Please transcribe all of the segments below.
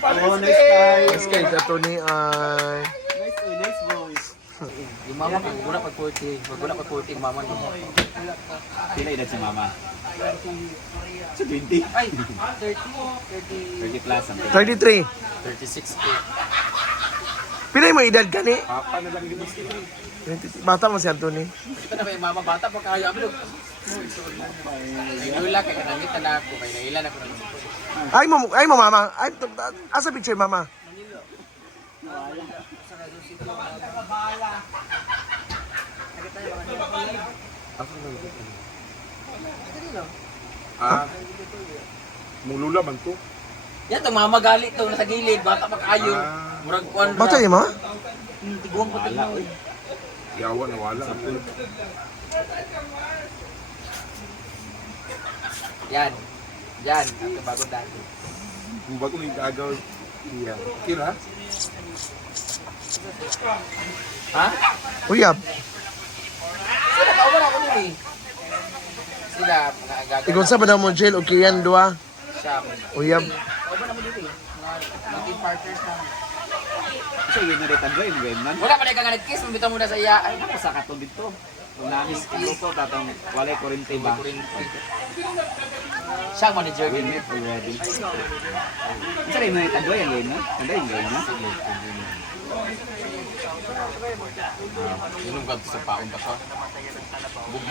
Nice guys, ito ni ay. Nice boys. Yung mama ko, wala pag 40. Wala pag 40 yung mama mo. Pila edad si mama? Sa 20? Ay, 30 plus ang 33. 36K. Pilay mo edad ka ni? Papa na lang yung gusto. 23. Bata mo si Anthony. Ito na ba yung mama bata pag kaya mo. Nagdula kay kanangit na ako. May nailan ako ng Ay mo mama. Ay, asa picture mama? Mulula man to. yan itong mama galit to nasa gilid. Bata pa kayo. Murag kuwan Bata niya ma? Tiguan ko Wala ito. oy. Yawa na wala. Yan. Yan. Ang bago dati. Kung bago may gagaw. Iya. Kira? Ha? Uyab. Sila kauban ako din eh. Sila mga agaga. Ikaw sa ba na mo jail o kiyan dua? Siya. Uyab. Kauban ako din eh. Mga team partners na. Kasi yun na rin tandoy. Ganyan. Wala pa na ikaw nga nag-kiss. Mabitaw mo na sa iya. Ay, Ano sa kato dito? Kung namin ano ko, tatang walay kurente ba? siya ang manager din. Win it already. Isa rin na tandoy ang game na? Tandoy ang game na? Yun ang gagawin sa paon pa siya.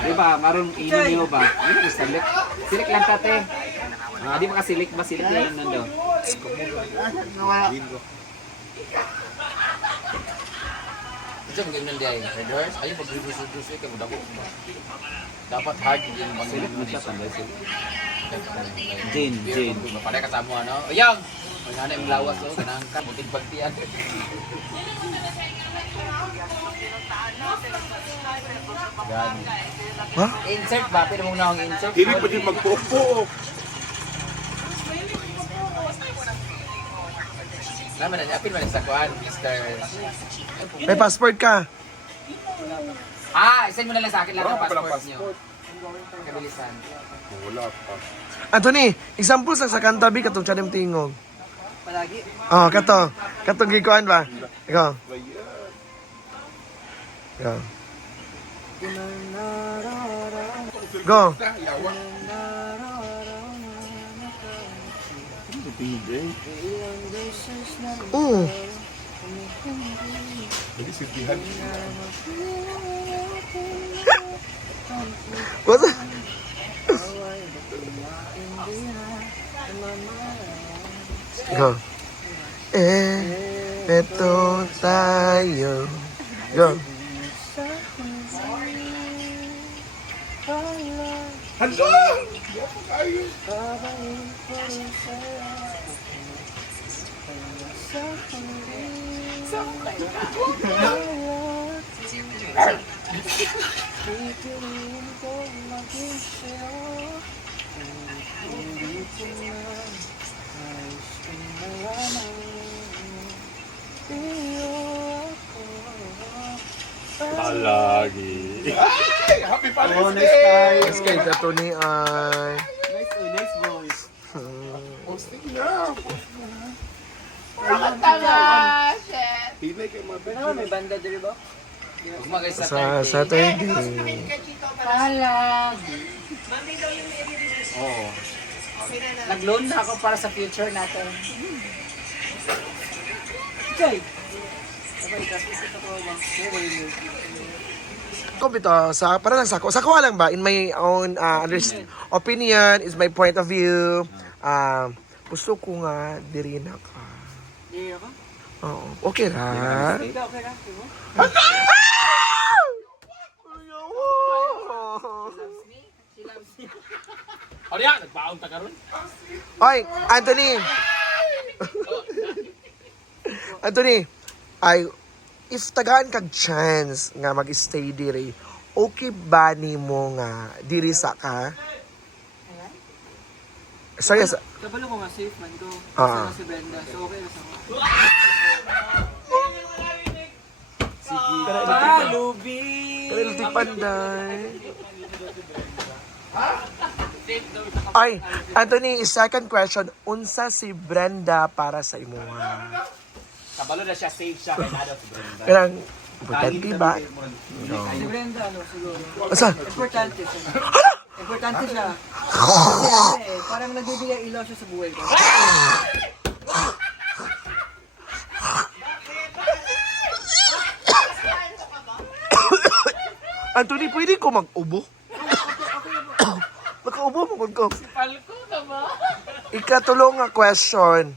Di ba, marong ino niyo ba? Ano yung silik? Silik lang tate. Di ba kasilik ba? Silik lang nando. Ito ang ganyan diay. Red horse, ayun pag-reduce kayo dako. Dapat hard yung mga Silik mo siya tandoy silik. Jane. Pare kasama ano? Oyang. Wala na yung lawas oh, ganang ka butig bagtian. Gan. Ha? Insert ba? Pero muna akong insert. Hindi pa din magpopo. Naman na, apin man sa kuan, Mr. May passport ka. Isend mo na lang sa akin lang ang Wala pa palang passport niyo. Kabilisan. Wala pa. Anthony, example sa kantabi katong Chanem Tingog. Palagi. Oh, katong gikuan ba? Ikaw. Ikaw. Go. Yawa. Jadi sedihan. What's that? Go. Eto tayo. Go. Handa! Ayo. Lagi. Ay, happy Father's Day! Yes guys, ito ni ay. Nice boys. Posting na. Pinay kay mabig. May banda dito ba? Gumagay sa Sa Saturday. Palag. Oo. Nag-loan na ako para sa future natin. Okay. Kompito sa para lang sa ko lang ba in my own opinion is my point of view. Gusto ko nga diri na ka. Diri ako? Oo, okay ra. Okay ra. She loves me. Ariya, nagbaon ta karon. Oy, Anthony. Anthony, if tagaan kag chance nga mag-stay diri, okay ba nimo nga diri sa ka? Sorry, Kabalo ko nga safe man ko. Ah. Si Brenda. So okay na sa ako. Lubi! Kalilti panday. Ay, Anthony, second question. Unsa si Brenda para sa imuha? Kabalo na siya, safe siya, kay nada si Brenda. Kanang, importante ba? Si Brenda, ano, siguro. Asa? Importante siya. Importante siya. Kasi ano parang nagbibigay ilaw siya sa buhay ko. Anthony, pwede ko mag-ubo? Magka-ubo mo ko. Palko na ba? Ikatulong nga question.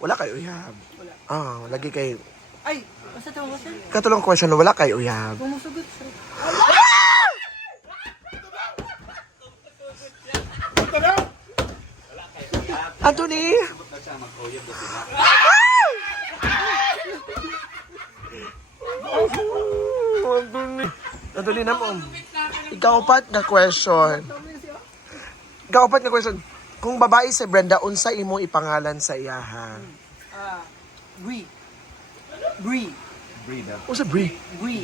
Wala kay uyab. Lagi kay... Ay, basta tawag mo siya. Ikatulong question, wala kay uyab. Bumusugot siya. Anthony! Anthony! Anthony naman. Ikaw-pat na question. Ikaw-pat na question. Kung babae si Brenda, unsa imo ipangalan sa iyaha? Brie. Brie. Brenda. Unsa Brie? Brie.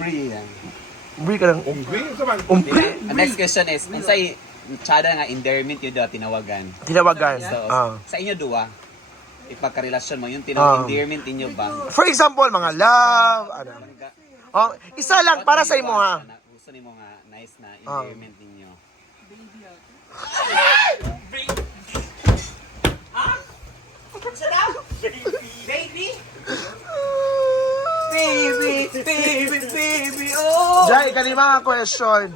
Brie ka lang. Umpri? Ang next question is, unsay tsada nga endearment yun daw tinawagan? Tinawagan. So, sa inyo duwa, ipagkarelasyon mo, yung endearment inyo ba? For example, mga love, ano. Isa lang para sa imo ha. Gusto ni mo nga nice na endearment ninyo. Baby, oh! Jai, kanina mga question.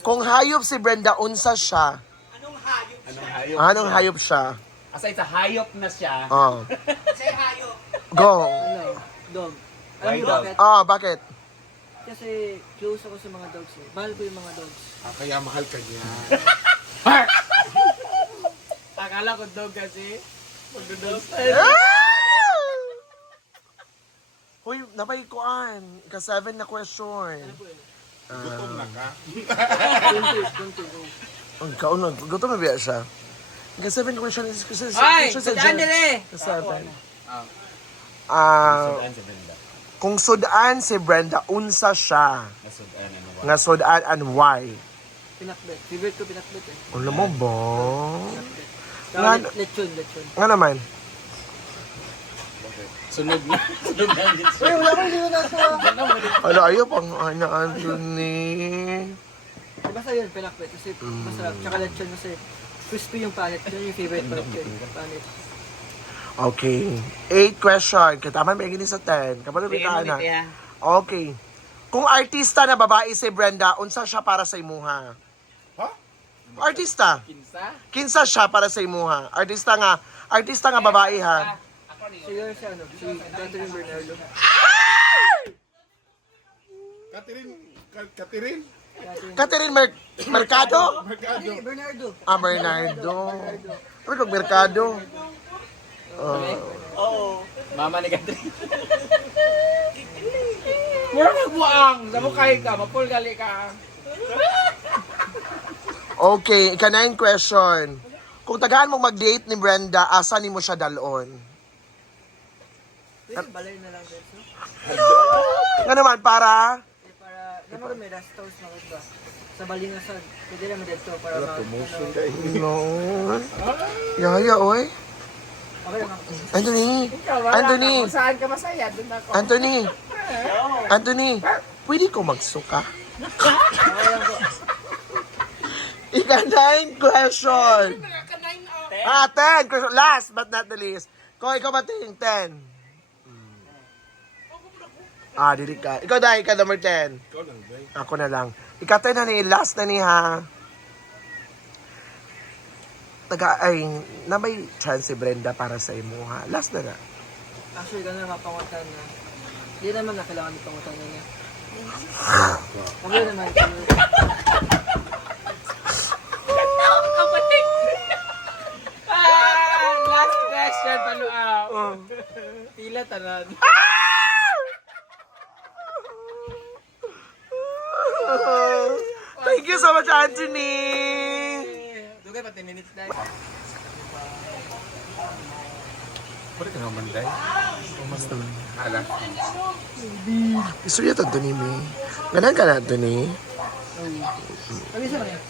Kung hayop si Brenda, unsa siya? Anong hayop? Anong hayop siya? Aside sa hayop na siya, Say hayop. Go. Ano? Dog. Alam Why niyo dog? bakit? Bakit? Kasi close ako sa mga dogs eh. Mahal ko yung mga dogs. Kaya mahal ka niya. Akala ko dog kasi. Magdo-dogs. Hoy, napay kuan. Ika-7 na question. Gutom na ka. Ang kaon na. Gutom na biya siya. Ika-7 question is kasi Ay! sa Sadaan dire! Ika-7. sudaan si Brenda. Kung sudaan si Brenda, unsa siya? Nasudaan ano ba? Nga sudaan and why? Pinakbet. Favorite ko pinakbet eh. Ano mo ba? Saka lechon. Nga naman. Sunog na. Sunog na. Uy, wala ko hindi mo nasa. Ano, ayaw pang Anthony. Basta yun, pinakbet. Kasi masarap. Tsaka lechon kasi crispy yung panet. Yun yung favorite ko. Panet. Okay. 8 question. Kataman may gini sa 10. Kapag ka na. Okay. Kung artista na babae si Brenda, unsa siya para sa imuha? Ha? Artista. Kinsa? Kinsa siya para sa imuha? Artista nga babae ha. Siguro siya, ano, si Catherine Bernardo. Catherine? Catherine Mercado? Mercado. Bernardo. Bernardo. Ano kong Mercado? Mama ni Catherine. Mura magbuang! Namukay ka, mapul gali ka. Okay, ika-9 question. Kung tagaan mong mag-date ni Brenda, asa ni mo siya dalon? Pwede balay na lang dito. Nga naman, para? Para, naman may rest house na ba? Sa Balingasan. Pwede naman dito para promotion No. Yaya, oy. Okay lang ako. Anthony, Saan ka masaya? Doon ako. Anthony, pwede ko magsuka? Ika-9 question. 10 question. Last but not the least. Kung ikaw ba ting 10? Dili ka. Ikaw dahil ka number 10. Ikaw lang, Day. Ako na lang. Ika-10 na ni, last na ni ha. Na may chance si Brenda para sa imo ha. Last na na. Actually, gano'n mapangutan na. Hindi naman na kailangan ng pangutan na niya. Kami naman. Last question, paluaw. Pila tanan. Thank you so much, Anthony. Dugay pa 10 minutes na. Pwede ka naman, Day. Hala. Gusto niya Anthony, me. Ganan ka na, Anthony. Kami sa mga.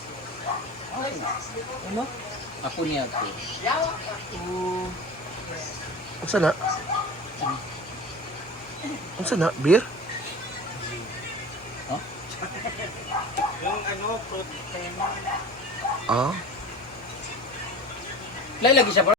Ano? Ako niya to. Unsa na? Unsa na? Beer? Yung ano, protein. Ah? Lagi siya